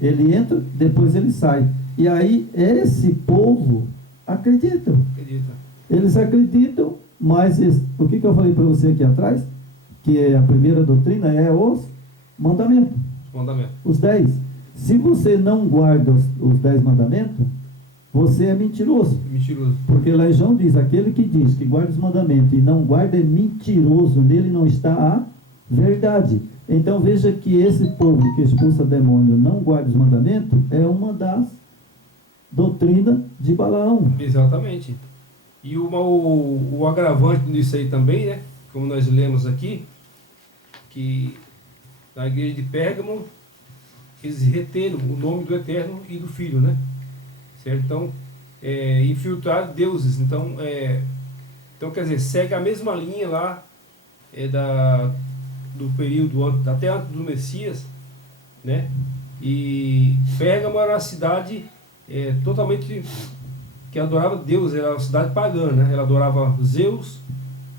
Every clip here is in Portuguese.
Ele entra, depois ele sai. E aí, esse povo acredita. Eles acreditam, mas o que eu falei para você aqui atrás? Que a primeira doutrina é os mandamentos. Os 10. Se você não guarda os 10 mandamentos, você é mentiroso. Porque lá em João diz, aquele que diz que guarda os mandamentos e não guarda é mentiroso, nele não está a verdade. Então veja que esse povo que expulsa demônio não guarda os mandamentos, é uma das doutrinas de Balaão. Exatamente. E o agravante disso aí também, né? Como nós lemos aqui, que na igreja de Pérgamo eles reteram o nome do Eterno e do Filho, né? Certo? Então, infiltrar deuses. Então, quer dizer, segue a mesma linha lá do período até antes do Messias, né? E Pérgamo era uma cidade totalmente que adorava Deus, era uma cidade pagã, né? Ela adorava Zeus,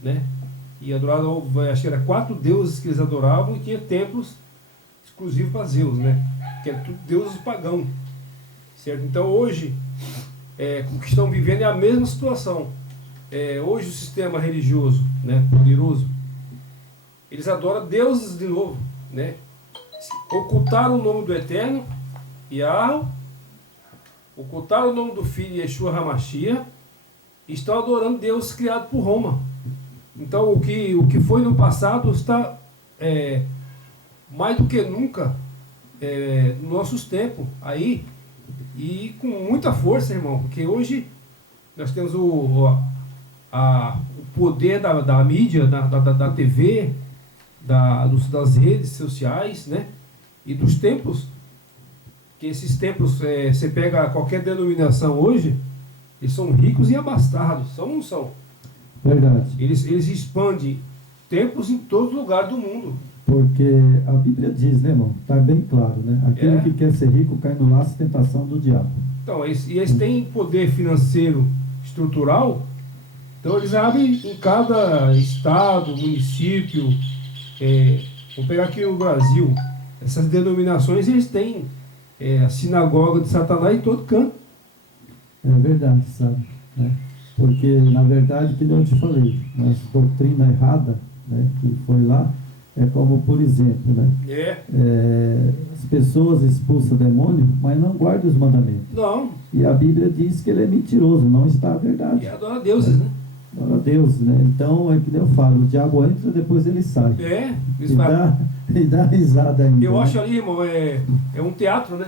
né? E adorava, acho que era 4 deuses que eles adoravam, e tinha templos exclusivos para Zeus, né? Que eram tudo deuses pagãos, certo? Então hoje, o que estão vivendo é a mesma situação. Hoje o sistema religioso, né, poderoso, eles adoram deuses de novo, né? Ocultaram o nome do Eterno, Yahweh, ocultaram o nome do Filho, Yeshua HaMashiach, e estão adorando Deus criado por Roma. Então o que foi no passado está mais do que nunca nos nossos tempos aí, e com muita força, irmão, porque hoje nós temos o poder da mídia, da TV, das redes sociais, né? E dos templos, que esses templos, você pega qualquer denominação hoje, eles são ricos e abastados, são ou não são? Verdade. Eles expandem templos em todo lugar do mundo. Porque a Bíblia diz, né, irmão? Está bem claro, né? Aquele que quer ser rico cai no laço de tentação do diabo. Então, eles têm poder financeiro estrutural, então eles abrem em cada estado, município, vou pegar aqui no Brasil, essas denominações, eles têm a sinagoga de Satanás em todo canto. É verdade, sabe? Né? Porque, na verdade, que eu te falei, essa doutrina errada, né, que foi lá, é como, por exemplo, né? As pessoas expulsam demônio, mas não guardam os mandamentos. Não. E a Bíblia diz que ele é mentiroso, não está a verdade. E adora deuses, né? Adora Deus, né? Então, é que eu falo, o diabo entra, depois ele sai. E dá risada ainda. Eu acho ali, irmão, é um teatro, né?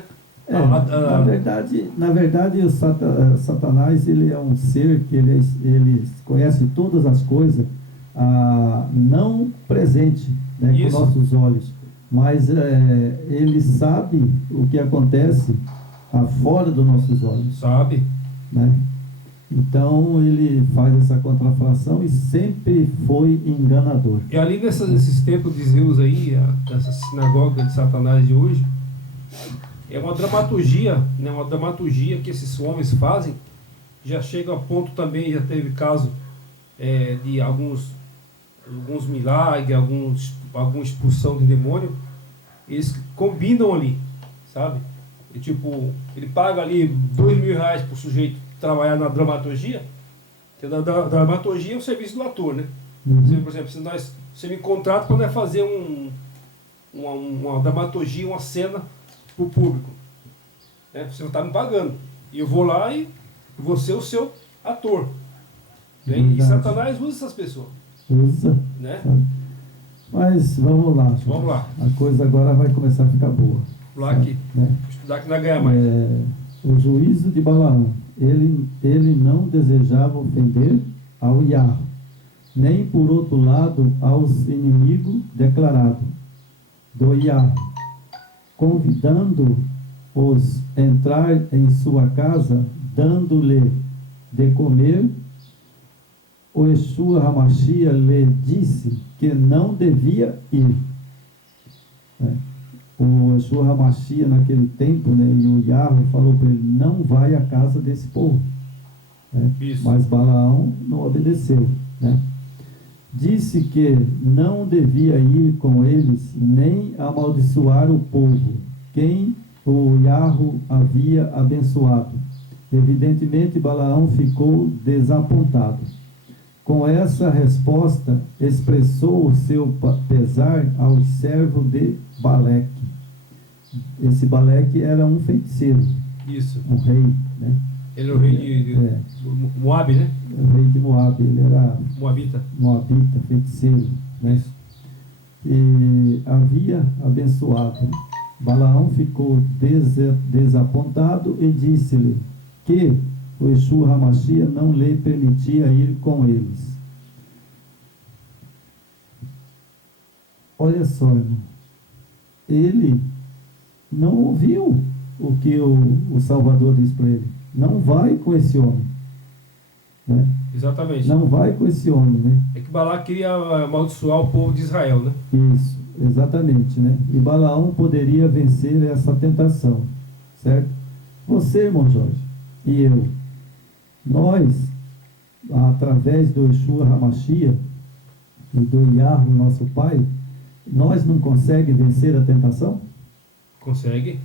Na verdade o Satanás, ele é um ser que ele conhece todas as coisas, não presente, né, com nossos olhos, mas ele sabe o que acontece fora dos nossos olhos. Sabe. Né? Então ele faz essa contrafação e sempre foi enganador. E ali nesses tempos de Zeus aí, essa sinagoga de Satanás de hoje, é uma dramaturgia, né? Uma dramaturgia que esses homens fazem. Já chega a ponto também, já teve caso de alguns milagres, alguma expulsão de demônio. Eles combinam ali, sabe? E, tipo, ele paga ali R$2.000 para o sujeito trabalhar na dramaturgia. Que a dramaturgia é o serviço do ator, né? Por exemplo, você me contrata para nós fazer uma dramaturgia, uma cena para o público, né? Você não está me pagando, e eu vou lá e vou ser o seu ator, né? E Satanás usa essas pessoas. Usa, né? Mas vamos lá. Vamos lá. A coisa agora vai começar a ficar boa. Vamos lá aqui. Né? Estudar que não ganha mais. O juízo de Balaão. Ele não desejava ofender ao Yahweh, nem por outro lado aos inimigos declarados do Yahweh, convidando-os a entrar em sua casa, dando-lhe de comer. O Yeshua HaMashiach lhe disse que não devia ir. O Yeshua HaMashiach naquele tempo, né, e o Yahweh falou para ele, não vai à casa desse povo. Mas Balaão não obedeceu. Né? Disse que não devia ir com eles, nem amaldiçoar o povo. Quem o Yahweh havia abençoado. Evidentemente, Balaão ficou desapontado. Com essa resposta, expressou o seu pesar ao servo de Baleque. Esse Baleque era um feiticeiro. Isso. Um rei, né? Ele era o rei de Moab, né? O rei de Moab, ele era Moabita, feiticeiro, né? E havia abençoado. Balaão ficou desapontado e disse-lhe que o Yeshua HaMashiach não lhe permitia ir com eles. Olha só, irmão. Ele não ouviu o que o Salvador disse para ele. Não vai com esse homem. Né? Exatamente. Não vai com esse homem, né? É que Balaque queria amaldiçoar o povo de Israel, né? Isso, exatamente, né? E Balaão poderia vencer essa tentação, certo? Você, irmão Jorge, e eu, nós, através do Yeshua HaMashiach e do Yahweh, nosso Pai, nós não conseguimos vencer a tentação? Consegue.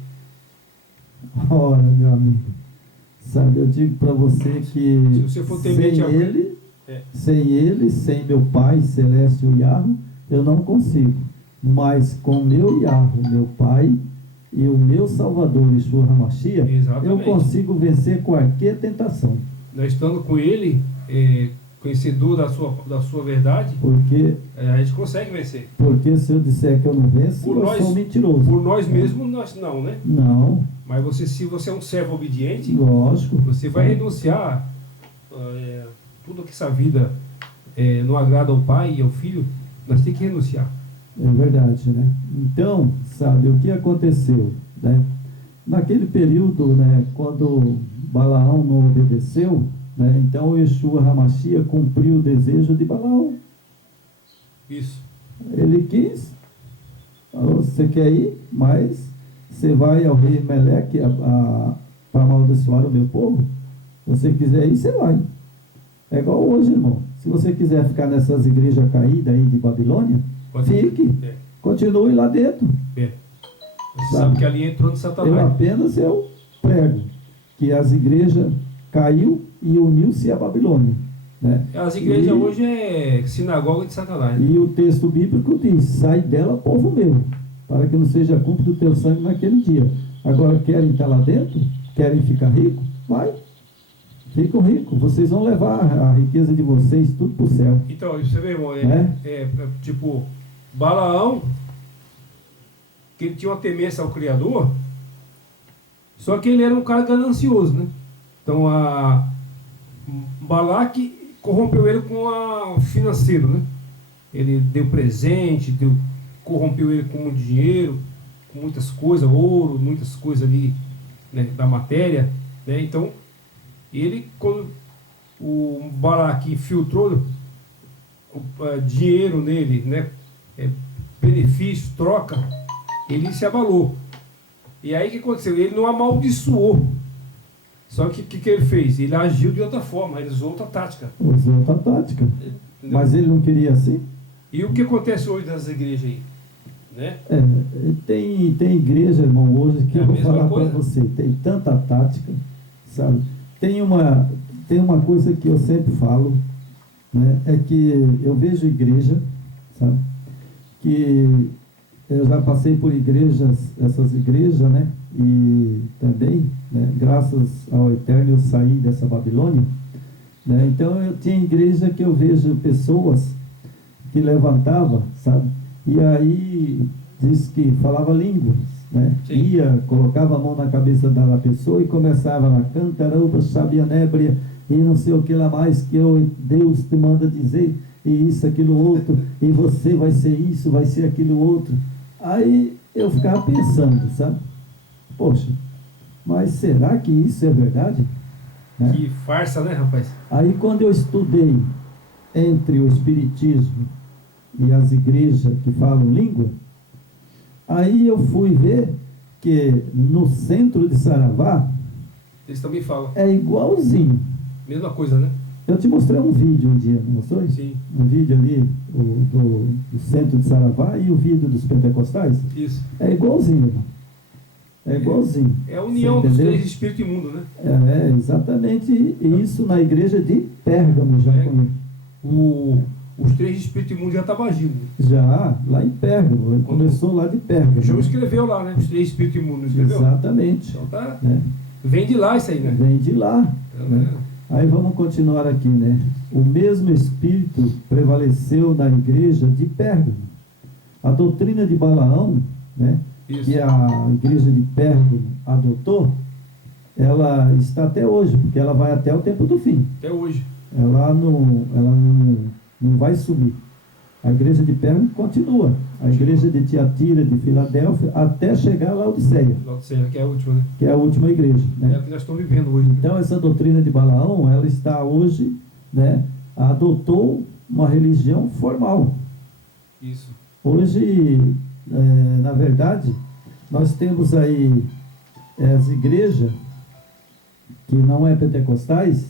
Ora, meu amigo, sabe, eu digo para você que se você for temente sem ele, sem meu Pai Celeste, o Yahweh, eu não consigo. Mas com meu Yahweh, meu Pai, e o meu Salvador, Yeshua HaMashiach, eu consigo vencer qualquer tentação. Nós estando com ele, conhecedor da sua verdade, porque a gente consegue vencer. Porque se eu disser que eu não venço, eu sou mentiroso. Por nós mesmos, nós não, né? Não. Mas se você é um servo obediente, lógico, você vai renunciar tudo que essa vida não agrada ao pai e ao filho, nós temos que renunciar. É verdade, né? Então, sabe, o que aconteceu, né? Naquele período, né, quando Balaão não obedeceu, né, então o Yeshua HaMashiach cumpriu o desejo de Balaão. Isso. Ele quis, falou, você quer ir, mas você vai ao rei Meleque para amaldiçoar o meu povo? Se você quiser ir, você vai. É igual hoje, irmão. Se você quiser ficar nessas igrejas caídas aí de Babilônia, fique. Continue lá dentro. Você sabe que ali entrou de Satanás. Eu prego que as igrejas caiu e uniu-se à Babilônia. Né? As igrejas hoje é sinagoga de Satanás. E o texto bíblico diz, sai dela, povo meu, para que não seja cúmplice do teu sangue naquele dia. Agora, querem estar lá dentro? Querem ficar rico? Vai. Ficam ricos. Vocês vão levar a riqueza de vocês tudo para o céu. Então, você vê, irmão, tipo, Balaão, que ele tinha uma temência ao Criador, só que ele era um cara ganancioso, né? Então, Balaque corrompeu ele com o financeiro, né? Ele deu presente, corrompeu ele com muito dinheiro, com muitas coisas, ouro, muitas coisas ali, né, da matéria, né? Então, ele, quando o Balaque infiltrou dinheiro nele, né, benefício, troca, ele se abalou. E aí o que aconteceu? Ele não amaldiçoou. Só que o que ele fez? Ele agiu de outra forma, ele usou outra tática. Usou outra tática. Entendeu? Mas ele não queria assim. E o que acontece hoje nas igrejas aí? Né? Tem igreja, irmão, hoje que eu vou falar para você, tem tanta tática, sabe? Tem uma coisa que eu sempre falo, né? É que eu vejo igreja, sabe? Que eu já passei por essas igrejas, né? E também, né, graças ao Eterno, eu saí dessa Babilônia, né? Então eu tinha igreja que eu vejo pessoas que levantavam, sabe? E aí diz que falava línguas, né? Colocava a mão na cabeça da pessoa e começava lá, cantarouba, sabianébria e não sei o que lá mais que Deus te manda dizer, e isso, aquilo, outro, e você vai ser isso, vai ser aquilo, outro. Aí eu ficava pensando, sabe? Poxa, mas será que isso é verdade? Né? Que farsa, né, rapaz? Aí quando eu estudei entre o Espiritismo e as igrejas que falam língua, aí eu fui ver que no centro de Saravá eles também falam. É igualzinho. Mesma coisa, né? Eu te mostrei um vídeo um dia, não mostrou? Sim. Um vídeo ali do centro de Saravá e o vídeo dos pentecostais. Isso. É igualzinho, irmão. É igualzinho. É a união dos três espíritos imundos, né? Exatamente isso na igreja de Pérgamo já Os três espíritos imundos já estavam agindo. Já, lá em Pérgamo. Ele começou lá de Pérgamo. O João escreveu lá, né? Os três espíritos imundos, escreveu? Exatamente. Então tá. Vem de lá isso aí, né? Vem de lá. Né? Aí vamos continuar aqui, né? O mesmo espírito prevaleceu na igreja de Pérgamo. A doutrina de Balaão, né? Que a igreja de Pérgamo adotou, ela está até hoje, porque ela vai até o tempo do fim. Até hoje. Ela não vai subir. A igreja de Pérgamo continua. A igreja de Tiatira, de Filadélfia, até chegar a Laodiceia. Laodiceia, que é a última, né? Que é a última igreja. Né? É a que nós estamos vivendo hoje. Então, essa doutrina de Balaão, ela está hoje, né? Adotou uma religião formal. Isso. Hoje, na verdade, nós temos aí as igrejas que não é pentecostais,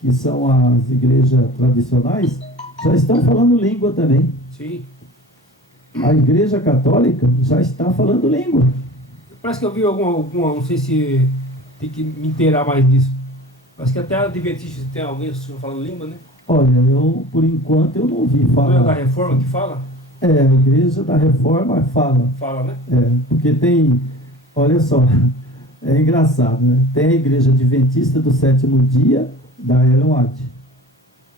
que são as igrejas tradicionais, já estão falando língua também. Sim. A igreja católica já está falando língua. Parece que eu vi alguma, não sei se tem que me inteirar mais disso. Parece que até a Adventista tem alguém falando língua, né? Olha, por enquanto eu não vi falar. Não é da Reforma que fala? A igreja da Reforma fala. Fala, né? Porque tem, olha só, é engraçado, né? Tem a igreja adventista do sétimo dia, da Ellen White,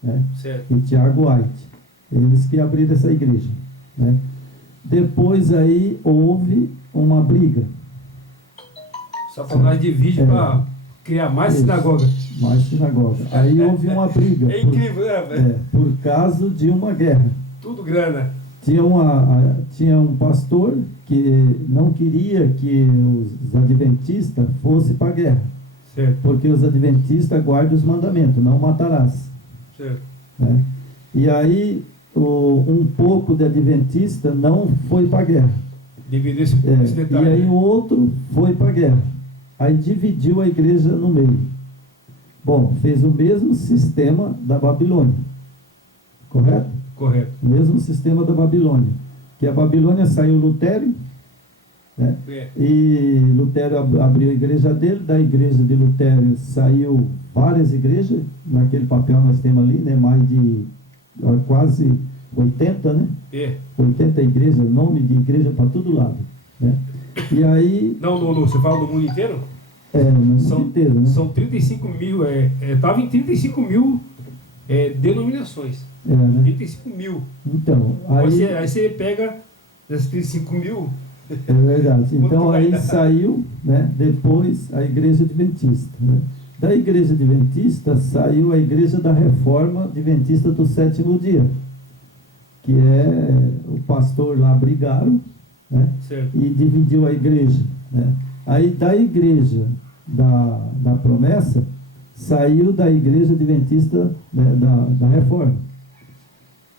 né? Certo. E Tiago White, eles que abriram essa igreja, né? Depois aí houve uma briga. Satanás divide para criar mais sinagoga. Mais sinagoga. Aí houve uma briga. É incrível, né, velho? Por causa de uma guerra. Tudo grana. Tinha um pastor que não queria que os adventistas fossem para a guerra. Certo. Porque os adventistas guardam os mandamentos, não matarás. Certo. Né? E aí um pouco de adventista não foi para a guerra. Devido a esse detalhe. E aí o outro foi para a guerra. Aí dividiu a igreja no meio. Bom, fez o mesmo sistema da Babilônia. Correto? Correto. O mesmo sistema da Babilônia. Que a Babilônia saiu Lutério, né? E Lutero abriu a igreja dele, da igreja de Lutério saiu várias igrejas, naquele papel nós temos ali, né? Mais de quase 80, né? 80 igrejas, nome de igreja para todo lado, né? E aí... Não, você fala do mundo inteiro? No mundo inteiro, né? São 35 mil, estava em 35 mil denominações. Né? 35 mil. Então, aí você pega esses 35 mil... É verdade. Então aí saiu, né, depois a igreja adventista. Né? Da igreja adventista saiu a igreja da Reforma Adventista do sétimo dia. Que o pastor lá brigaram, né? E dividiu a igreja. Né? Aí da igreja da promessa saiu da igreja adventista, né, da Reforma.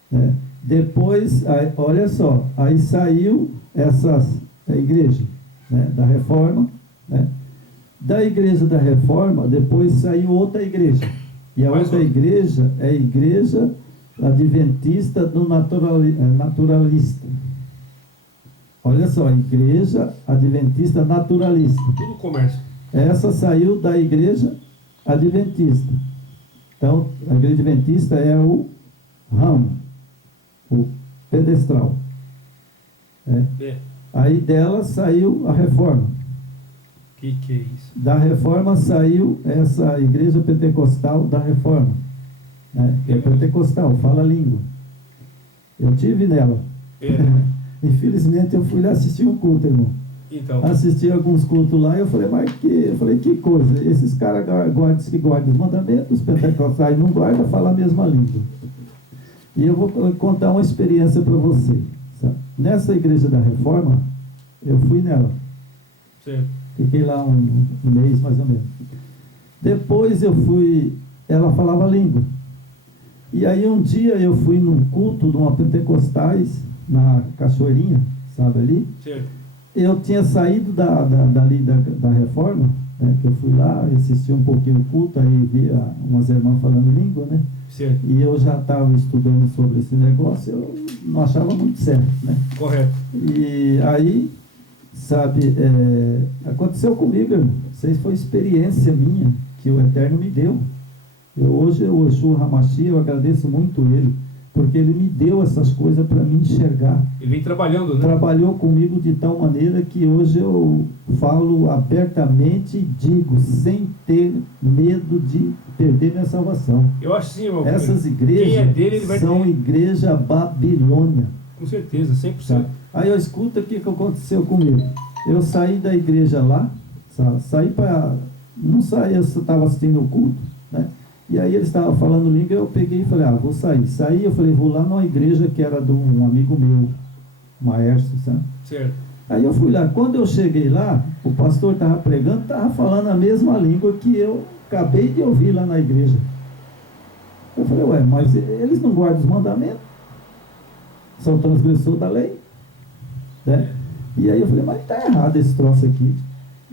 Né? Depois, olha só, aí saiu a igreja, né, da Reforma, né? Da igreja da Reforma, depois saiu outra igreja. E a outra igreja é a igreja adventista do naturalista. Olha só, a igreja adventista naturalista. Tudo comércio. Essa saiu da igreja adventista. Então, a igreja adventista é o ramo, o pedestral. Aí dela saiu a Reforma. Que é isso? Da Reforma saiu essa igreja pentecostal da Reforma, né? Que é pentecostal, fala a língua. Eu tive nela. Infelizmente eu fui lá assistir um culto, irmão. Então. Assisti alguns cultos lá e eu falei, que coisa, esses caras guardam os mandamentos, os pentecostais não guardam, falam a mesma língua. E eu vou contar uma experiência para você. Sabe? Nessa igreja da Reforma, eu fui nela. Certo. Fiquei lá um mês, mais ou menos. Depois eu fui, ela falava língua. E aí um dia eu fui num culto de uma pentecostais, na Cachoeirinha, sabe ali? Certo. Eu tinha saído dali da Reforma, né, que eu fui lá, assisti um pouquinho o culto, aí via umas irmãs falando língua, né? Certo. E eu já estava estudando sobre esse negócio, eu não achava muito certo, né? Correto. E aí sabe, aconteceu comigo, irmão. Isso foi experiência minha, que o Eterno me deu. Hoje, o Yeshua HaMashiach, eu agradeço muito ele, porque ele me deu essas coisas para me enxergar. Ele vem trabalhando, né? Trabalhou comigo de tal maneira que hoje eu falo abertamente e digo, sem ter medo de perder minha salvação. Eu acho sim, irmão. Essas igrejas quem é dele, ele vai são ter. igreja Babilônia. Com certeza, 100%. Tá? Aí eu escuto o que aconteceu comigo. Eu saí da igreja lá, saí para... Não saí, eu estava assistindo o culto, né? E aí eles estavam falando língua, eu peguei e falei, vou sair. Saí, eu falei, vou lá numa igreja que era de um amigo meu, Maércio, sabe? Certo. Aí eu fui lá. Quando eu cheguei lá, o pastor estava pregando, estava falando a mesma língua que eu acabei de ouvir lá na igreja. Eu falei, mas eles não guardam os mandamentos? São transgressor da lei? Né? E aí eu falei, mas está errado esse troço aqui.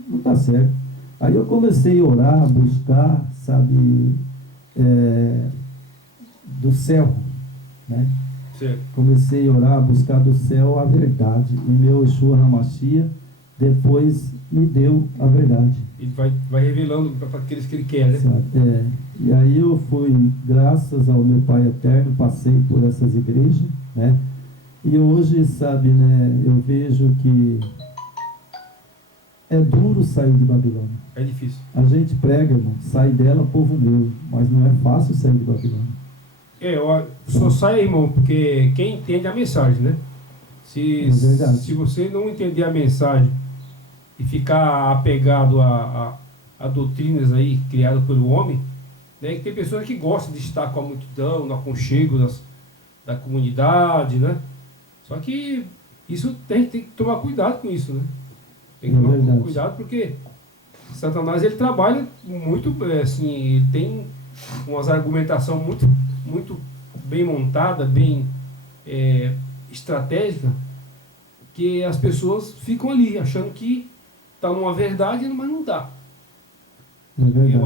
Não está certo. Aí eu comecei a orar, buscar, sabe, do céu, né? Certo. Comecei a orar, buscar do céu a verdade. E meu Yeshua HaMashiach depois me deu a verdade. Ele vai revelando para aqueles que ele quer, né? E aí eu fui, graças ao meu Pai Eterno, passei por essas igrejas, né? E hoje, sabe, né, eu vejo que é duro sair de Babilônia. É difícil. A gente prega, irmão, sai dela, povo meu, mas não é fácil sair de Babilônia. Só sai, irmão, porque quem entende a mensagem, né? Se você não entender a mensagem e ficar apegado a doutrinas aí criadas pelo homem, né? Que tem pessoas que gostam de estar com a multidão, no aconchego da comunidade, né? Só que isso tem que tomar cuidado com isso, né? Tem que tomar cuidado porque Satanás, ele trabalha muito, assim, ele tem umas argumentação muito bem montada, bem estratégica, que as pessoas ficam ali achando que está numa verdade, mas não dá.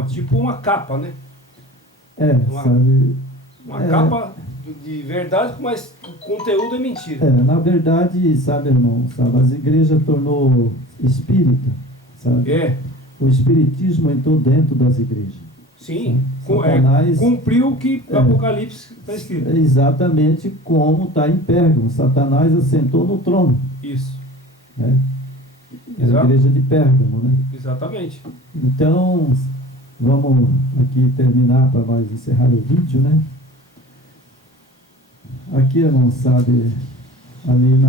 Tipo uma capa, né? Uma capa de verdade, mas o conteúdo é mentira. Na verdade, sabe, irmão, as igrejas tornou espírita, sabe? O espiritismo entrou dentro das igrejas. Sim, Satanás, cumpriu o que Apocalipse está escrito. Exatamente como está em Pérgamo. Satanás assentou no trono. Isso. Né? A igreja de Pérgamo, né? Exatamente. Então, vamos aqui terminar para nós encerrar o vídeo, né? Aqui, irmão, sabe, ali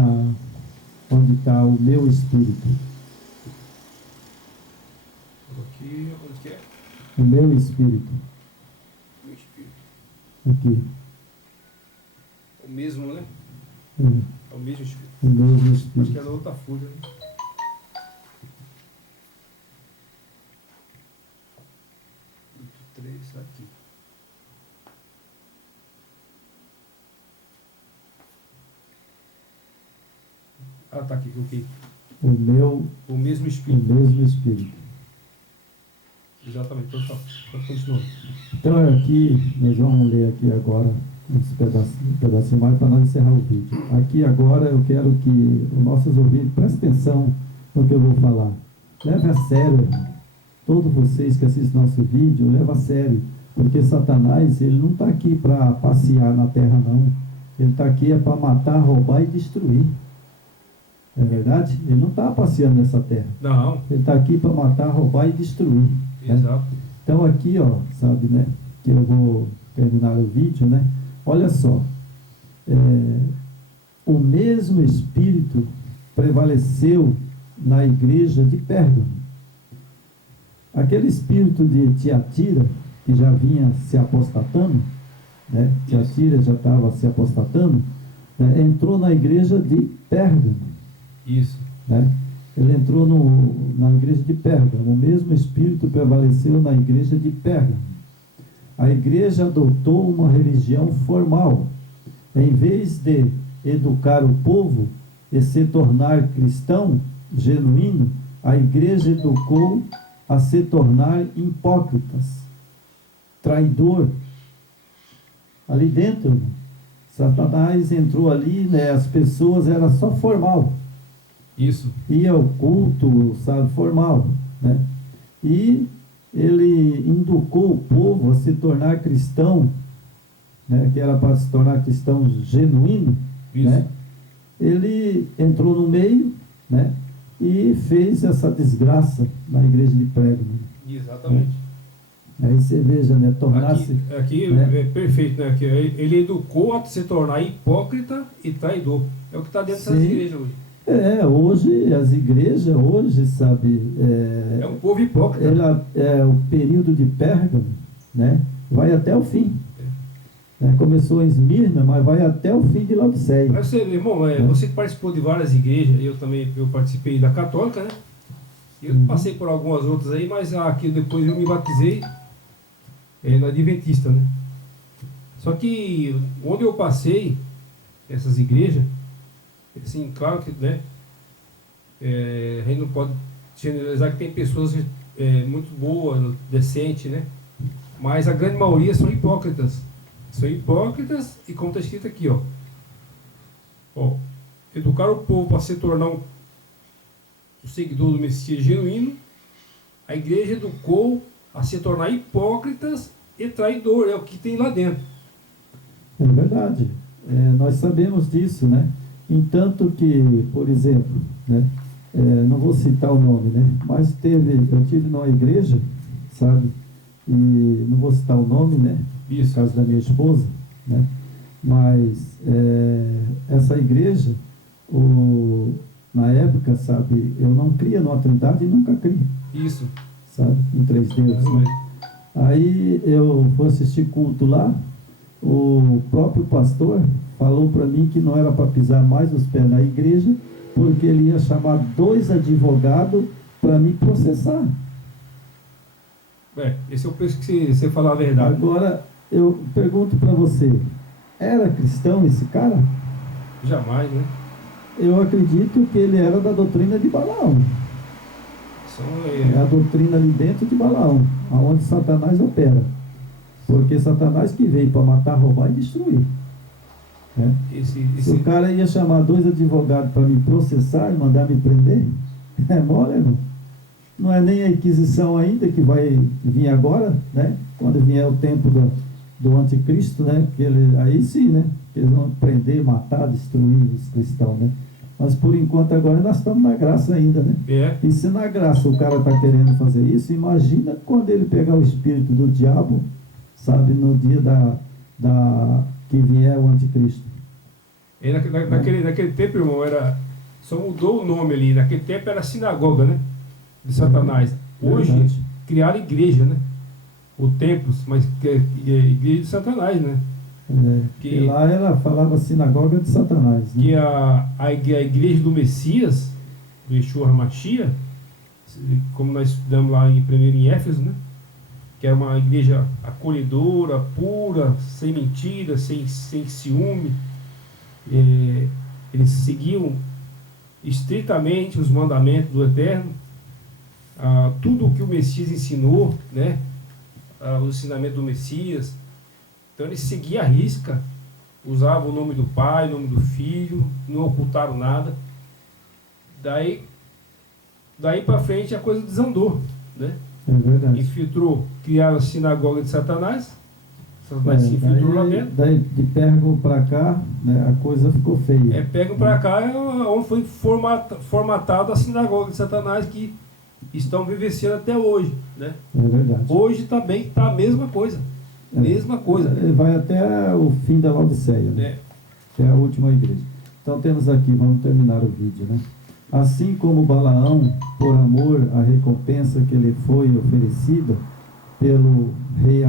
onde está o meu espírito. Aqui, onde que é? O meu espírito. O espírito. Aqui. O mesmo, né? É o mesmo espírito. O mesmo espírito. Acho que é da outra folha, né? Aqui. Tá aqui, ok. O mesmo espírito. O mesmo espírito. Exatamente, então continua. Então aqui, nós vamos ler aqui agora um pedacinho mais para nós encerrar o vídeo. Aqui agora eu quero que os nossos ouvintes prestem atenção no que eu vou falar. Leve a sério, irmão. Todos vocês que assistem nosso vídeo, leva a sério. Porque Satanás, ele não está aqui para passear na terra, não. Ele está aqui para matar, roubar e destruir. É verdade? Ele não está passeando nessa terra. Não. Ele está aqui para matar, roubar e destruir. Exato. Né? Então aqui, sabe, né? Que eu vou terminar o vídeo, né? Olha só. O mesmo Espírito prevaleceu na igreja de Pérgamo. Aquele espírito de Tiatira, que já vinha se apostatando, né? Tiatira já estava se apostatando, né? Entrou na igreja de Pérgamo. Isso. Né? Ele entrou na igreja de Pérgamo. O mesmo espírito prevaleceu na igreja de Pérgamo. A igreja adotou uma religião formal. Em vez de educar o povo e se tornar cristão genuíno, a igreja educou a se tornar hipócritas, traidor. Ali dentro, Satanás entrou ali, né? As pessoas era só formal. Isso. Ia ao culto, sabe, formal, né? E ele educou o povo a se tornar cristão, né? Que era para se tornar cristão genuíno, Isso. né? Ele entrou no meio, né? E fez essa desgraça na igreja de Prego, né? Exatamente. Aí você veja, né? Tornar-se... Aqui né? é perfeito, né? Ele educou a se tornar hipócrita e traidor. É o que está dentro dessas igrejas hoje. Hoje, as igrejas, hoje, sabe... É um povo hipócrita. O período de Pérgamo, né? Vai até o fim. Começou em Esmirna, mas vai até o fim de Laodiceia. Mas você, irmão, você que participou de várias igrejas, eu participei da católica, né? Eu passei por algumas outras aí, mas aqui depois eu me batizei na adventista, né? Só que onde eu passei, essas igrejas, assim, claro que, né? A gente não pode generalizar que tem pessoas muito boas, decentes, né? Mas a grande maioria são hipócritas. São hipócritas e como está escrito aqui, ó, educar o povo para se tornar um seguidor do Messias genuíno, a igreja educou a se tornar hipócritas e traidor, é o que tem lá dentro. É verdade, nós sabemos disso, né? Entanto que, por exemplo, né? Não vou citar o nome, né? Mas eu tive numa igreja, sabe? E não vou citar o nome, né? Isso. No caso da minha esposa, né? Mas essa igreja, na época, sabe, eu não cria numa Trindade e nunca cria. Isso. Sabe, em 3 deuses. Né? Aí eu fui assistir culto lá, o próprio pastor falou para mim que não era para pisar mais os pés na igreja, porque ele ia chamar 2 advogados para me processar. Esse é o preço que você falar a verdade. Agora, eu pergunto para você, era cristão esse cara? Jamais, né? Eu acredito que ele era da doutrina de Balaão. É a doutrina ali dentro de Balaão, aonde Satanás opera. Porque Satanás que veio para matar, roubar e destruir. Né? Se o cara ia chamar 2 advogados para me processar e mandar me prender, é mole, irmão. Não é nem a Inquisição ainda, que vai vir agora, né? Quando vier o tempo do anticristo, né? Aí sim, né? Eles vão prender, matar, destruir os cristãos, né? Mas por enquanto agora nós estamos na graça ainda, né? E se na graça o cara está querendo fazer isso, imagina quando ele pegar o espírito do diabo, sabe, no dia que vier o anticristo. Naquele tempo, irmão, só mudou o nome ali. Naquele tempo era sinagoga, né? De Satanás. Hoje criaram igreja, né? O templos, mas igreja de Satanás, né? Que lá ela falava sinagoga de Satanás, né? Que a igreja do Messias, do Yeshua HaMashiach, como nós estudamos lá primeiro em Éfeso, né? Que era uma igreja acolhedora, pura, sem mentira, sem ciúme. Eles seguiam estritamente os mandamentos do Eterno. Tudo o que o Messias ensinou, né? O ensinamento do Messias. Então eles seguiam a risca, usavam o nome do Pai, o nome do Filho, não ocultaram nada. Daí para frente a coisa desandou, né? É verdade. Infiltrou, criaram a sinagoga de Satanás. Satanás se infiltrou lá dentro. Daí de Pérgamo para cá, né, a coisa ficou feia. Pérgamo para cá é onde foi formatada a sinagoga de Satanás, que estão vivenciando até hoje, né? É verdade. Hoje também está a mesma coisa. Mesma coisa. Vai até o fim da Laodiceia, né? Que é a última igreja. Então temos aqui, vamos terminar o vídeo, né? Assim como Balaão, por amor à recompensa que lhe foi oferecida pelo rei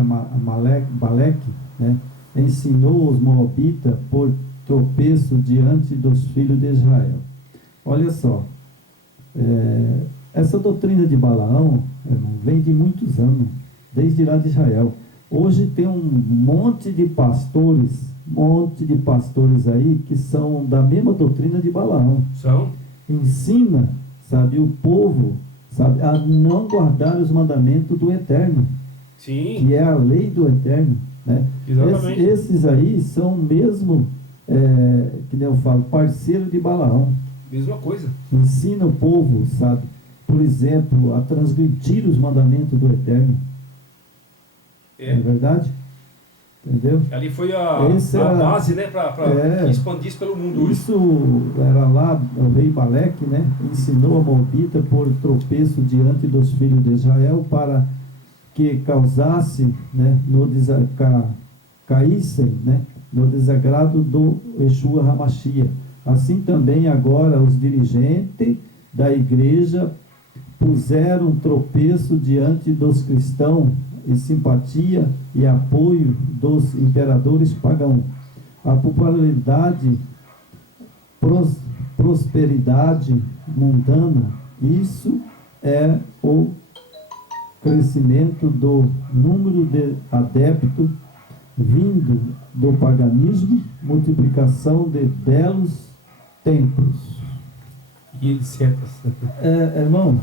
Baleque, né, ensinou os moabitas por tropeço diante dos filhos de Israel. Olha só, essa doutrina de Balaão vem de muitos anos, desde lá de Israel. Hoje tem um monte de pastores aí que são da mesma doutrina de Balaão. Ensina, sabe, o povo, sabe, a não guardar os mandamentos do Eterno. Sim. Que é a lei do Eterno, né? Esses aí são mesmo, que nem eu falo, parceiro de Balaão. Mesma coisa. Ensina o povo, sabe? Por exemplo, a transgredir os mandamentos do Eterno. É. Não é verdade? Entendeu? Ali foi a base, né, para que expandisse pelo mundo. Isso era lá, o rei Baleque, né? Ensinou a Moabita por tropeço diante dos filhos de Israel para que causasse, né, caíssem, né, no desagrado do Yeshua HaMashiach. Assim também agora os dirigentes da igreja puseram tropeço diante dos cristãos e simpatia e apoio dos imperadores pagãos. A popularidade, prosperidade mundana, isso é o crescimento do número de adeptos vindo do paganismo, multiplicação de belos templos. E etc. Irmão,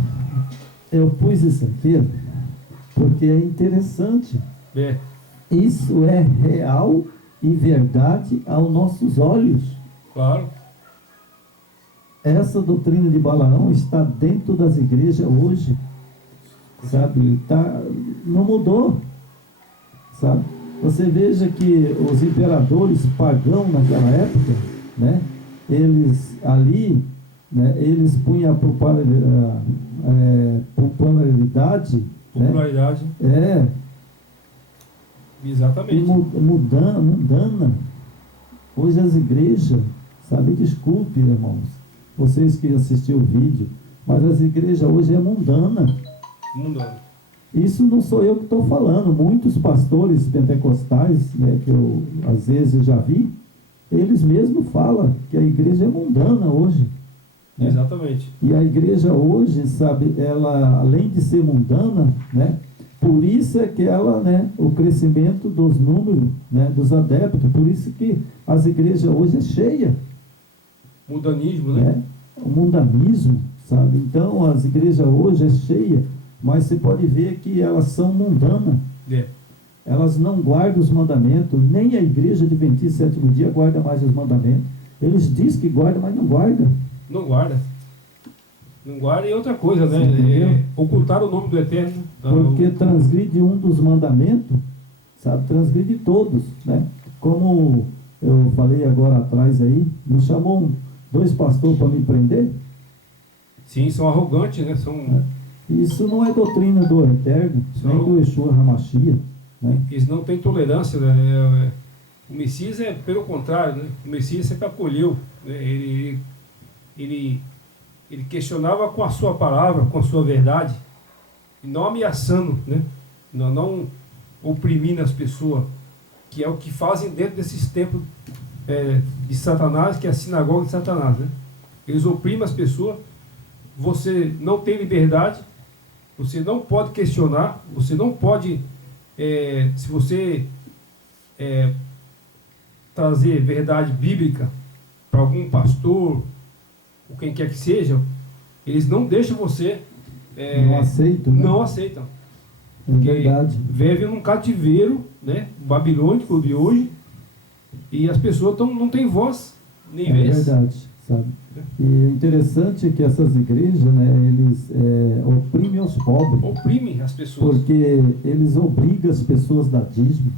eu pus isso aqui porque é interessante. Isso é real e verdade aos nossos olhos. Claro. Essa doutrina de Balaão está dentro das igrejas hoje. Sabe? Não mudou. Sabe? Você veja que os imperadores pagãos naquela época, né? Eles ali, né? Eles punham a popularidade. Popularidade. Né? Exatamente. E mundana. Hoje as igrejas, sabe? Desculpe, irmãos, vocês que assistiram o vídeo, mas as igrejas hoje é mundana. Isso não sou eu que estou falando. Muitos pastores pentecostais, né, que eu às vezes já vi, eles mesmos falam que a igreja é mundana hoje. Né? Exatamente. E a igreja hoje, sabe, ela, além de ser mundana, né, por isso é que ela, né, o crescimento dos números, né, dos adeptos, por isso que as igrejas hoje é cheia. Mundanismo, né? O mundanismo, sabe? Então, as igrejas hoje é cheia, mas você pode ver que elas são mundanas. Elas não guardam os mandamentos, nem a igreja adventista sétimo dia guarda mais os mandamentos. Eles dizem que guardam, mas não guardam. Não guarda. Não guarda. E outra coisa, né? Ocultar o nome do Eterno. Porque transgride um dos mandamentos, sabe? Transgride todos, né? Como eu falei agora atrás aí, não chamou 2 pastores para me prender? Sim, são arrogantes, né? Isso não é doutrina do Eterno, nem do Yeshua HaMashiach. Né? Eles não têm tolerância, né? O Messias é pelo contrário, né? O Messias sempre acolheu, né? Ele questionava com a sua palavra, com a sua verdade, e não ameaçando, né? Não oprimindo as pessoas, que é o que fazem dentro desses templos de Satanás, que é a sinagoga de Satanás, né? Eles oprimem as pessoas, você não tem liberdade, você não pode questionar, você não pode, se você trazer verdade bíblica para algum pastor, ou quem quer que seja, eles não deixam você... não aceitam. Né? Não aceitam. É verdade. Vive num cativeiro, né, babilônico de hoje, e as pessoas não têm voz, nem vez. É verdade, sabe? E o interessante é que essas igrejas, né, eles oprimem os pobres. Oprimem as pessoas. Porque eles obrigam as pessoas a dar dízimo.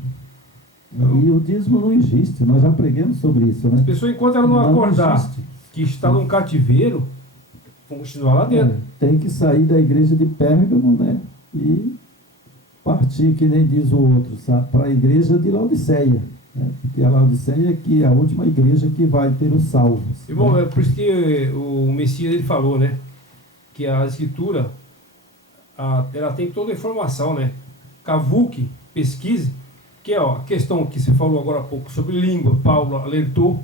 Não. E o dízimo não existe, nós já pregamos sobre isso, né? As pessoas, enquanto elas não acordar que está num cativeiro, vão continuar lá dentro. Tem que sair da igreja de Pérgamo, né? E partir, que nem diz o outro, sabe? Para a igreja de Laodiceia. Né? Porque a Laodiceia é que é a última igreja que vai ter os salvos. Irmão, né? É por isso que o Messias ele falou, né? Que a escritura, ela tem toda a informação, né? Cavuque, pesquise, que é a questão que você falou agora há pouco sobre língua. Paulo alertou.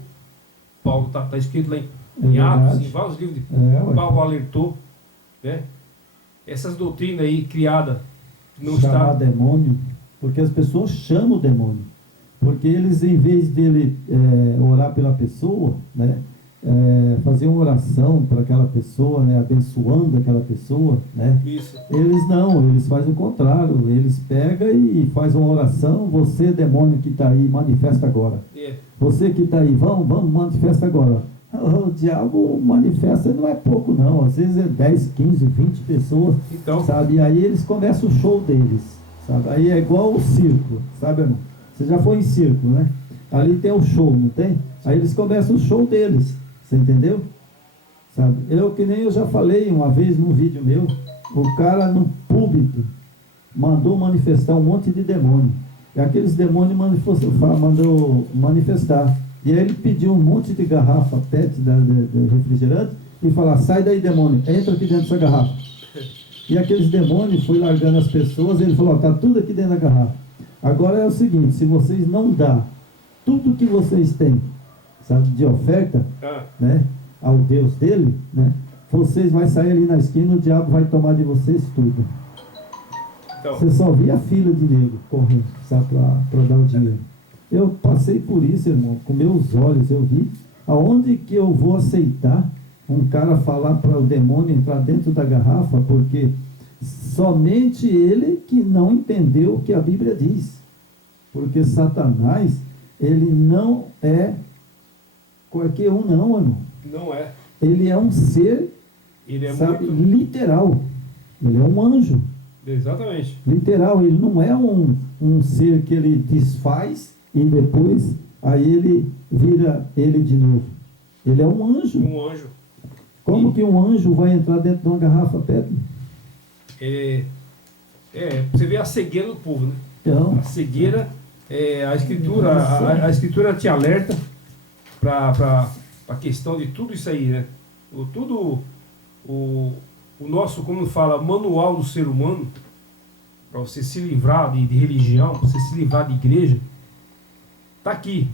Paulo está escrito lá em Atos, em vários livros de Paulo alertou, né? Essas doutrinas aí criadas não chamar demônio, porque as pessoas chamam o demônio, porque eles, em vez dele orar pela pessoa, né, fazer uma oração para aquela pessoa, né, abençoando aquela pessoa, né, Isso. Eles fazem o contrário, eles pegam e fazem uma oração. Você, demônio que está aí, manifesta agora. Você que está aí, vamos, manifesta agora. O diabo manifesta, não é pouco não, às vezes é 10, 15, 20 pessoas, Então, sabe? E aí eles começam o show deles, sabe? Aí é igual o circo, sabe, irmão? Você já foi em circo, né? Ali tem o show, não tem? Aí eles começam o show deles, você entendeu? Sabe? Que nem eu já falei uma vez num vídeo meu, o cara no púlpito mandou manifestar um monte de demônio. E aqueles demônios mandou manifestar. E aí ele pediu um monte de garrafa PET de refrigerante e falou: sai daí, demônio, entra aqui dentro dessa garrafa. E aqueles demônios foi largando as pessoas e ele falou: tá tudo aqui dentro da garrafa. Agora é o seguinte, se vocês não dão tudo que vocês têm, sabe, de oferta, né, ao Deus dele, né, vocês vão sair ali na esquina, o diabo vai tomar de vocês tudo. Então, você só via a fila de nego correndo, sabe, para dar o dinheiro. Eu passei por isso, irmão, com meus olhos, eu vi. Aonde que eu vou aceitar um cara falar para o demônio entrar dentro da garrafa, porque somente ele que não entendeu o que a Bíblia diz. Porque Satanás, ele não é qualquer um não, irmão. Não é. Ele é um ser, ele é sabe, muito... literal. Ele é um anjo. Exatamente. Literal, ele não é um ser que ele desfaz e depois aí ele vira ele de novo. Ele é um anjo. Um anjo. Como que um anjo vai entrar dentro de uma garrafa PET? Você vê a cegueira do povo, né? Então, a cegueira, a escritura te alerta para a questão de tudo isso aí, né? O nosso, como fala, manual do ser humano, para você se livrar de religião, para você se livrar de igreja, está aqui.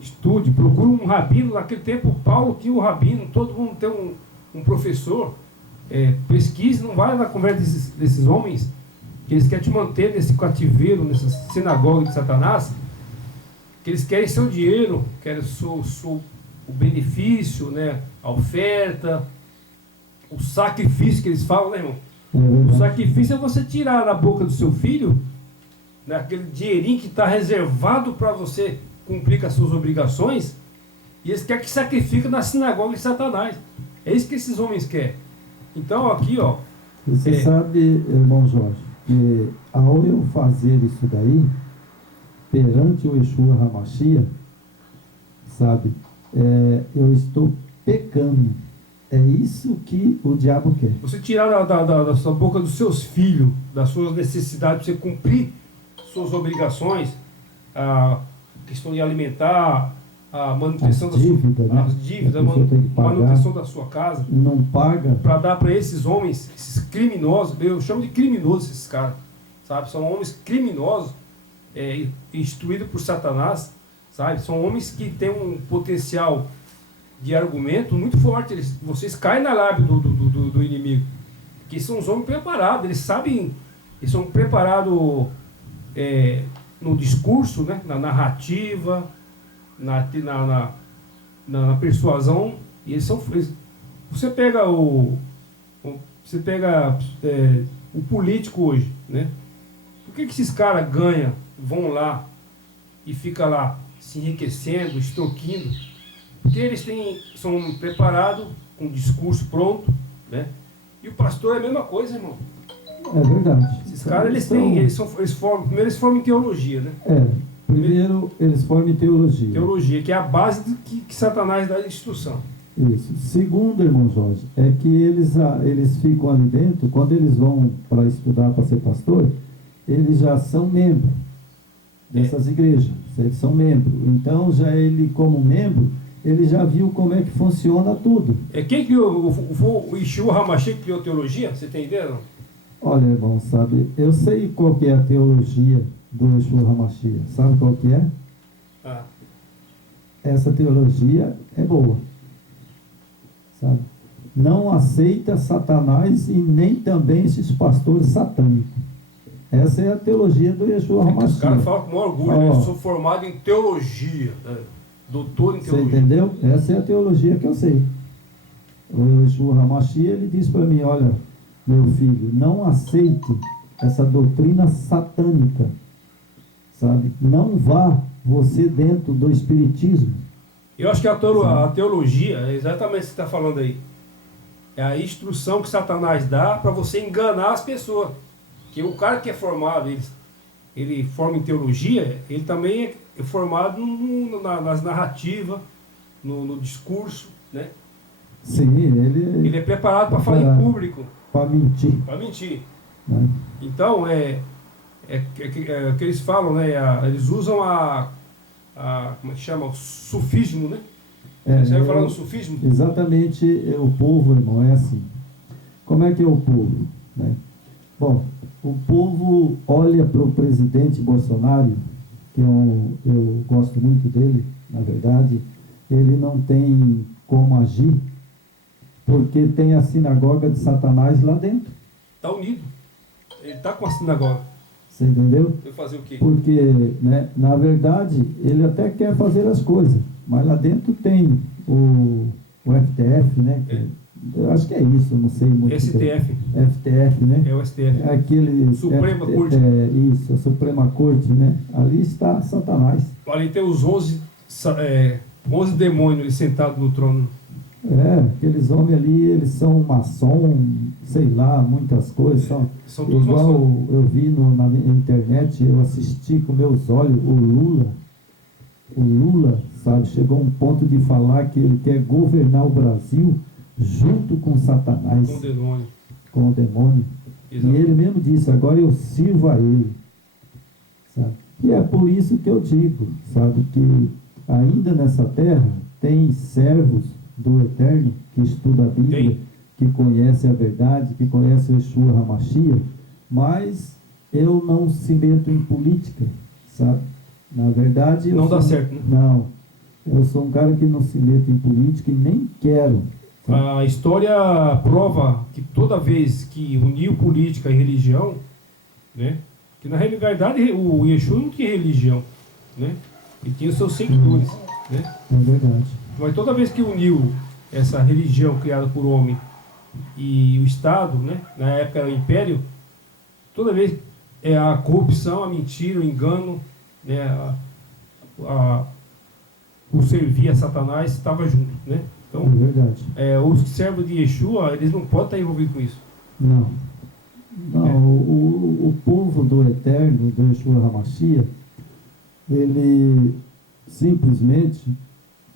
Estude, procure um rabino. Naquele tempo, Paulo tinha um rabino, todo mundo tem um professor. Pesquise, não vai na conversa desses homens, que eles querem te manter nesse cativeiro, nessa sinagoga de Satanás, que eles querem seu dinheiro, querem o benefício, né, a oferta, o sacrifício que eles falam, né, irmão? O sacrifício é você tirar da boca do seu filho, né, aquele dinheirinho que está reservado para você cumprir com as suas obrigações, e eles querem que sacrifique na sinagoga de Satanás. É isso que esses homens querem. Então aqui, ó... Você sabe, irmão Jorge, que ao eu fazer isso daí, perante o Yeshua HaMashiach, sabe, eu estou pecando. É isso que o diabo quer. Você tirar da sua boca dos seus filhos, das suas necessidades, para você cumprir suas obrigações, a questão de alimentar, a manutenção as dívidas, da sua dívidas, manutenção da sua casa, não paga, para dar para esses homens, esses criminosos, eu chamo de criminosos esses caras, sabe? São homens criminosos, instruídos por Satanás, sabe? São homens que têm um potencial de argumento muito forte. Vocês caem na lábia do inimigo, que são os homens preparados, eles sabem, eles são preparados no discurso, né? Na narrativa, na persuasão, e eles são... Você pega o político hoje, né? Por que esses caras ganham, vão lá e ficam lá se enriquecendo, extorquindo? Porque eles são preparados, com o discurso pronto, né? E o pastor é a mesma coisa, irmão. É verdade. Esses caras, primeiro eles formam em teologia, né? Primeiro eles formam em teologia. Teologia, que é a base que Satanás dá a instrução. Isso. Segundo, irmão Jorge, é que eles ficam ali dentro, quando eles vão para estudar para ser pastor, eles já são membros dessas igrejas. Eles são membros. Então, já ele, como membro, ele já viu como é que funciona tudo. Quem criou? O Yeshua HaMashiach criou teologia? Você tem ideia, não? Olha, irmão, sabe, eu sei qual que é a teologia do Yeshua HaMashiach. Sabe qual que é? Essa teologia é boa. Sabe? Não aceita Satanás e nem também esses pastores satânicos. Essa é a teologia do Yeshua HaMashiach. Os caras falam com maior orgulho, eu sou formado em teologia, doutor em teologia. Você entendeu? Essa é a teologia que eu sei. O Yeshua HaMashiach, ele diz para mim, olha, meu filho, não aceite essa doutrina satânica, sabe? Não vá você dentro do espiritismo. Eu acho que a teologia, é exatamente o que você está falando aí, é a instrução que Satanás dá para você enganar as pessoas. Que o cara que é formado, ele forma em teologia, ele também é formado nas narrativas, no discurso, né? Sim, ele é preparado para falar em público. Para mentir. Para mentir. Né? Então, é o que eles falam, né? Eles usam como é que chama? O sufismo, né? Você vai falar do sufismo? Exatamente, o povo, irmão, é assim. Como é que é o povo? Né? Bom, o povo olha para o presidente Bolsonaro, que eu gosto muito dele, na verdade, ele não tem como agir, porque tem a sinagoga de Satanás lá dentro. Está unido. Ele está com a sinagoga. Você entendeu? Vai fazer o quê? Porque, né, na verdade, ele até quer fazer as coisas, mas lá dentro tem o FTF, né? Eu acho que é isso, não sei muito. STF. FTF, né? É o STF. É aquele Suprema Corte. Isso, a Suprema Corte, né? Ali está Satanás. Ali tem os 11 demônios ali sentados no trono. Aqueles homens ali, eles são maçom, sei lá, muitas coisas. São todos igual maçom. Eu vi na internet, eu assisti com meus olhos o Lula, sabe, chegou a um ponto de falar que ele quer governar o Brasil junto com Satanás. Com o demônio. Com o demônio. Exatamente. E ele mesmo disse, agora eu sirvo a ele. Sabe? E é por isso que eu digo, sabe, que ainda nessa terra tem servos do Eterno que estuda a Bíblia, que conhece a verdade, que conhece o Yeshua HaMashiach, mas eu não se meto em política, sabe? Na verdade... Não dá certo, né? Não. Eu sou um cara que não se meto em política e nem quero. Sabe? A história prova que toda vez que uniu política e religião, né? Que na realidade o Yeshua não tinha religião, né? Ele tinha os seus seguidores, né? É verdade. Mas toda vez que uniu essa religião criada por homem e o Estado, né? Na época era o Império, toda vez a corrupção, a mentira, o engano, né? O servir a Satanás estava junto, né? Então, é verdade. Os servos de Yeshua, eles não podem estar envolvidos com isso. Não. O povo do Eterno, do Yeshua HaMashiach, ele simplesmente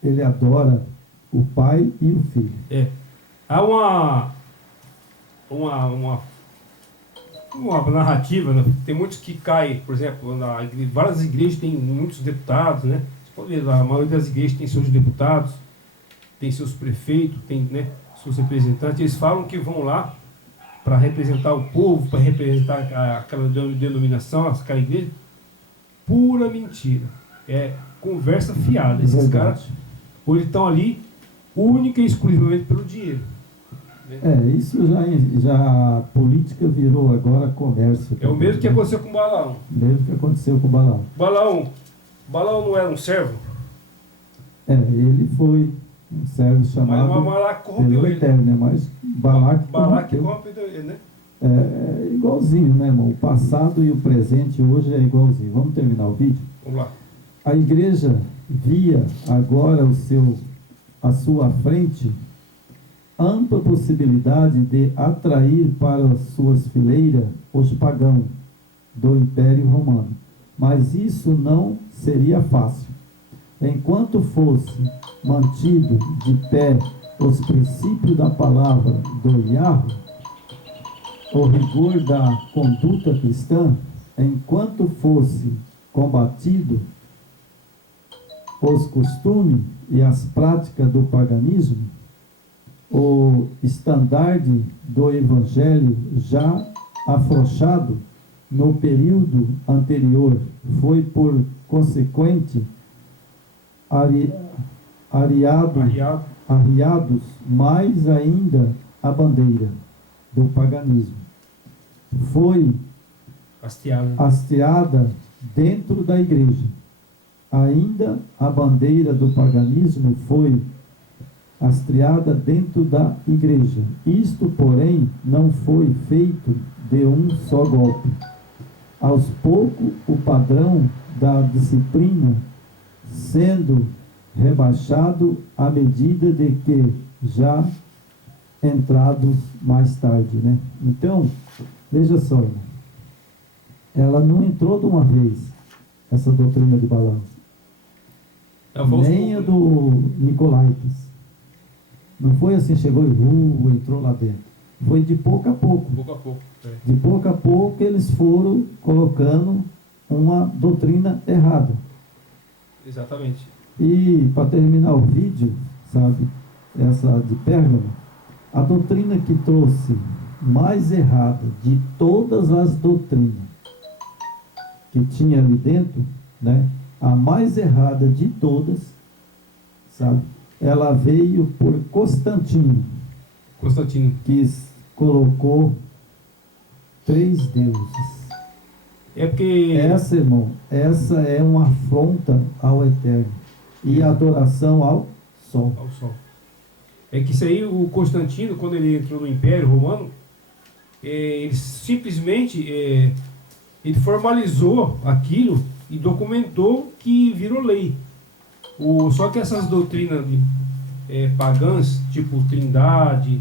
ele adora o Pai e o Filho. Há uma narrativa, né? Tem muitos que caem, por exemplo, várias igrejas têm muitos deputados, né? Você pode ver, a maioria das igrejas tem seus deputados, tem seus prefeitos, tem, né, seus representantes. Eles falam que vão lá para representar o povo, para representar aquela denominação, aquela igreja. Pura mentira. Conversa fiada. Esses caras hoje estão ali única e exclusivamente pelo dinheiro. Isso já a política virou agora comércio. É o mesmo que aconteceu com Balaão. Mesmo que aconteceu com Balaão. Balaão não era um servo? Ele foi um servo chamado mas Balaque corrompeu pelo Eterno, né? Mas Balaque corrompeu ele, né? É igualzinho, né, irmão? O passado e o presente hoje é igualzinho. Vamos terminar o vídeo? Vamos lá. A igreja via agora à sua frente ampla possibilidade de atrair para as suas fileiras os pagãos do Império Romano. Mas isso não seria fácil. Enquanto fosse mantido de pé os princípios da palavra do Yahweh, o rigor da conduta cristã, enquanto fosse combatido os costumes e as práticas do paganismo, o estandarte do evangelho já afrouxado no período anterior foi por consequente arriados mais ainda a bandeira do paganismo. Foi hasteada dentro da igreja. Ainda a bandeira do paganismo foi hasteada dentro da igreja. Isto, porém, não foi feito de um só golpe. Aos poucos, o padrão da disciplina sendo rebaixado à medida de que já entrados mais tarde, né? Então, veja só, irmão, ela não entrou de uma vez, essa doutrina de balanço, nem a do Nicolaitas. Não foi assim, chegou e entrou lá dentro. Foi de pouco a pouco. Pouco a pouco. É. De pouco a pouco eles foram colocando uma doutrina errada. Exatamente. E para terminar o vídeo, sabe, essa de Pérgamo, a doutrina que trouxe mais errada de todas as doutrinas que tinha ali dentro, né, a mais errada de todas, sabe, ela veio por Constantino, que colocou 3 deuses. É porque essa, irmão, essa é uma afronta ao Eterno e adoração ao Sol. Ao Sol. É que isso aí, o Constantino, quando ele entrou no Império Romano, ele simplesmente ele formalizou aquilo e documentou que virou lei. Só que essas doutrinas pagãs, tipo Trindade,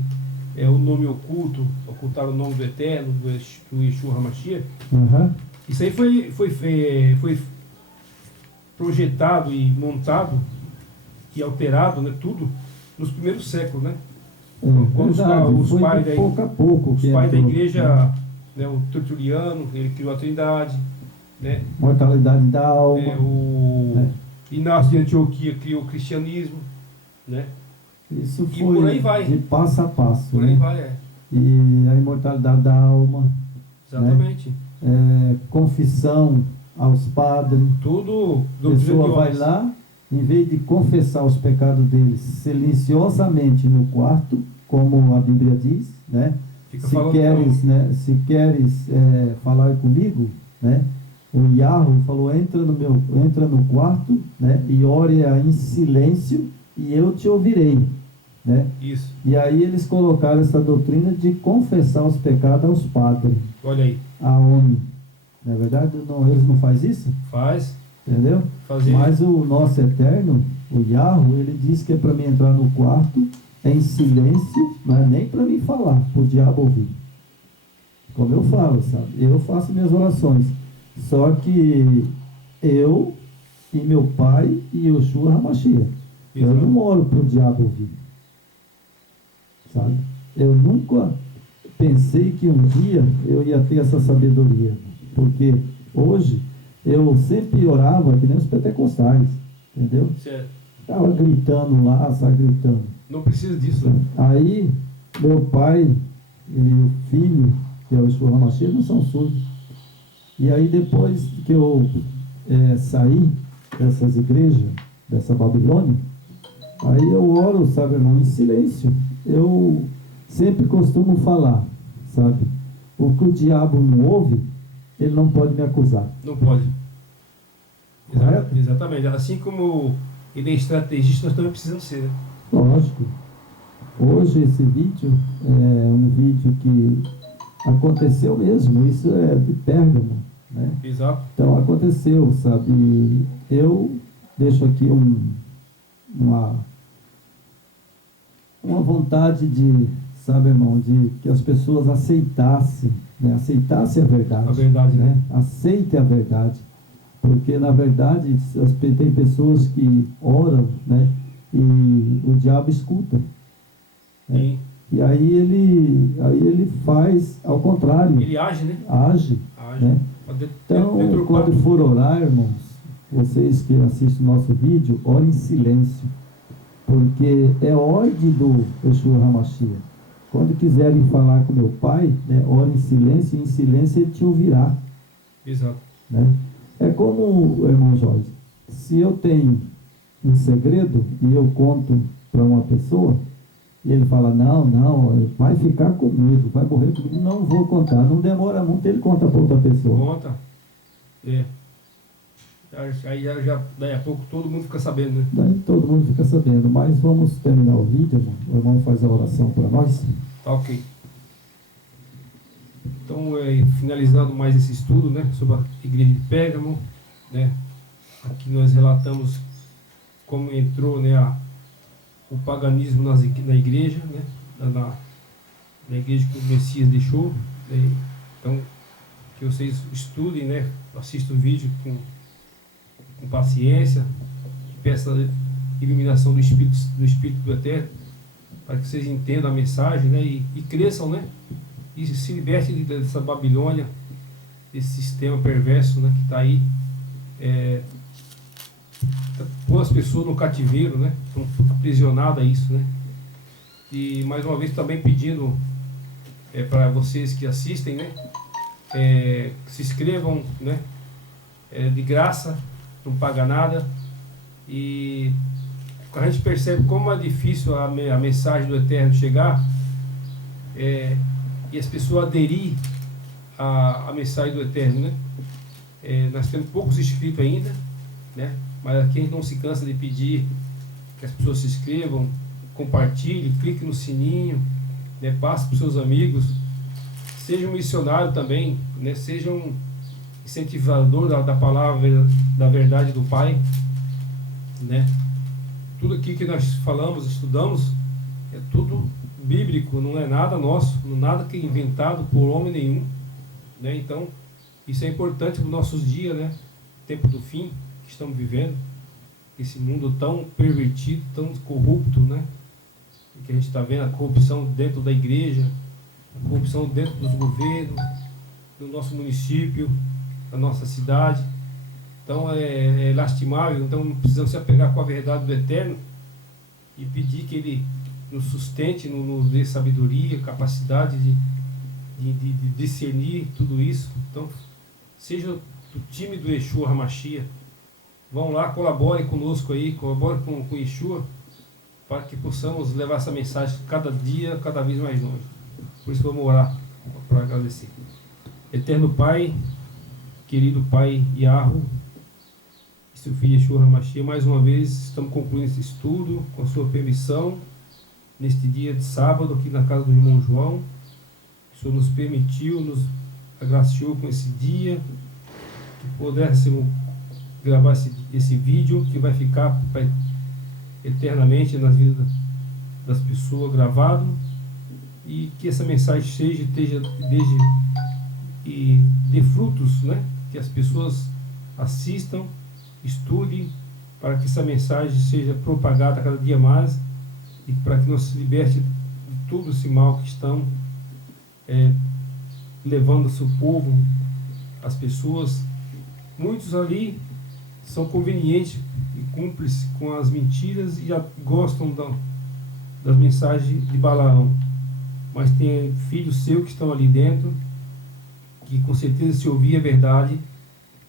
o nome oculto, ocultar o nome do Eterno, do Yeshua HaMashiach, isso aí foi projetado e montado e alterado, né, tudo nos primeiros séculos, né? Quando os pais da igreja, né, o Tertuliano, ele criou a Trindade, né? Mortalidade da alma. Inácio de Antioquia criou o cristianismo, né? Isso e por aí vai. De passo a passo. Por aí vai, E a imortalidade da alma. Exatamente. Né? Confissão aos padres. Tudo. A pessoa vai lá, em vez de confessar os pecados deles silenciosamente no quarto, como a Bíblia diz, né? Se queres falar comigo, né? O Yahweh falou, entra no quarto, né? E ore em silêncio e eu te ouvirei, né? Isso. E aí eles colocaram essa doutrina de confessar os pecados aos padres. Olha aí. A homem. Não é verdade? Não, eles não fazem isso? Faz. Entendeu? Fazer. Mas o nosso Eterno, o Yahweh, ele diz que é para mim entrar no quarto em silêncio, não é nem para mim falar, para o diabo ouvir. Como eu falo, sabe? Eu faço minhas orações. Só que eu e meu pai e Yeshua HaMashiach. Eu não oro para o diabo ouvir. Sabe? Eu nunca pensei que um dia eu ia ter essa sabedoria. Porque hoje eu sempre orava que nem os pentecostais. Entendeu? Certo. Estava gritando lá, sabe, gritando. Não precisa disso. Né? Aí, meu pai e o filho, que é o Yeshua HaMashiach, não são surdos. E aí, depois que eu saí dessas igrejas, dessa Babilônia, aí eu oro, sabe, irmão, em silêncio. Eu sempre costumo falar, sabe, o que o diabo não ouve, ele não pode me acusar. Não pode. Correto? Exatamente. Assim como ele é estrategista, nós também precisamos ser. Né? Lógico. Hoje esse vídeo é um vídeo que aconteceu mesmo, isso é de Pérgamo, né? Exato. Então aconteceu, sabe? Eu deixo aqui uma vontade de, sabe, irmão, de que as pessoas aceitassem, né? Aceitassem a verdade. A verdade, né? Aceitem a verdade. Porque, na verdade, tem pessoas que oram, né? E o diabo escuta. Né? E aí ele faz ao contrário. Ele age, né? Age. Né? Então, quando for orar, irmãos, vocês que assistem o nosso vídeo, orem em silêncio. Porque é ordem do Yeshua HaMashiach. Quando quiserem falar com meu pai, né, orem em silêncio, e em silêncio ele te ouvirá. Exato. Né? É como, irmão Jorge, se eu tenho um segredo e eu conto para uma pessoa, e ele fala, não, vai ficar comigo, vai morrer comigo, não vou contar, não demora muito, ele conta para outra pessoa. Conta. Aí já daí a pouco todo mundo fica sabendo, né? Daí todo mundo fica sabendo, mas vamos terminar o vídeo, irmão. O irmão faz a oração para nós. Tá ok. Então, finalizando mais esse estudo, né, sobre a igreja de Pérgamo, né, aqui nós relatamos como entrou, né, o paganismo na igreja, né, na igreja que o Messias deixou, né? Então, que vocês estudem, né, assistam o vídeo com paciência, peçam a iluminação do Espírito do Eterno, para que vocês entendam a mensagem, né, e cresçam, né, e se libertem dessa Babilônia, desse sistema perverso, né, que está aí, põe as pessoas no cativeiro, né, estão aprisionadas a isso, né. E mais uma vez também pedindo para vocês que assistem, né, se inscrevam, né, de graça, não paga nada, e a gente percebe como é difícil a mensagem do Eterno chegar, e as pessoas aderir à mensagem do Eterno, né. Nós temos poucos inscritos ainda, né, mas aqui a gente não se cansa de pedir que as pessoas se inscrevam, compartilhem, clique no sininho, né, passe para os seus amigos, seja um missionário também, né, seja um incentivador da palavra, da verdade do Pai, né. Tudo aqui que nós falamos, estudamos, é tudo bíblico, não é nada nosso, nada que é inventado por homem nenhum, né. Então, isso é importante para os nossos dias, né, tempo do fim que estamos vivendo, esse mundo tão pervertido, tão corrupto, né, que a gente está vendo a corrupção dentro da igreja, a corrupção dentro dos governos, do nosso município, da nossa cidade. Então é lastimável. Então precisamos se apegar com a verdade do Eterno e pedir que Ele nos sustente, nos dê sabedoria, capacidade de discernir tudo isso. Então seja do time do Yeshua HaMashiach, vão lá, colaborem conosco aí, colaborem com Yeshua, para que possamos levar essa mensagem cada dia, cada vez mais longe. Por isso vamos orar para agradecer. Eterno Pai, querido Pai Yahweh, seu filho Yeshua HaMashiach, mais uma vez estamos concluindo esse estudo com a sua permissão, neste dia de sábado, aqui na casa do irmão João. O Senhor nos permitiu, nos agraciou com esse dia, que pudéssemos gravar esse vídeo, que vai ficar eternamente nas vidas das pessoas gravado, e que essa mensagem esteja e dê frutos, né? Que as pessoas assistam, estudem, para que essa mensagem seja propagada cada dia mais, e para que nós se liberte de todo esse mal que estão levando o seu povo, as pessoas. Muitos ali são convenientes e cúmplices com as mentiras e já gostam das mensagens de Balaão, mas tem filhos seus que estão ali dentro, que com certeza, se ouvir a verdade,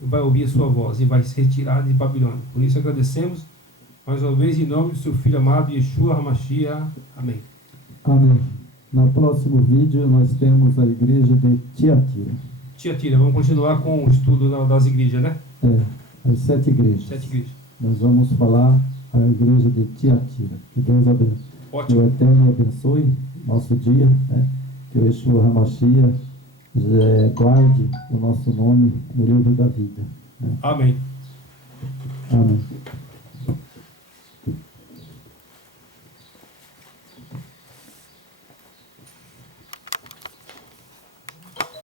vai ouvir a sua voz e vai se retirar de Babilônia. Por isso agradecemos mais uma vez em nome do seu filho amado Yeshua HaMashiach. Amém. Amém. No próximo vídeo nós temos a igreja de Tiatira. Tiatira, vamos continuar com o estudo das igrejas, né? As 7 igrejas. 7 igrejas. Nós vamos falar a igreja de Tiatira. Que Deus abençoe. Ótimo. Que o Eterno abençoe nosso dia, né? Que o Yeshua HaMashiach guarde o nosso nome no livro da vida, né? Amém.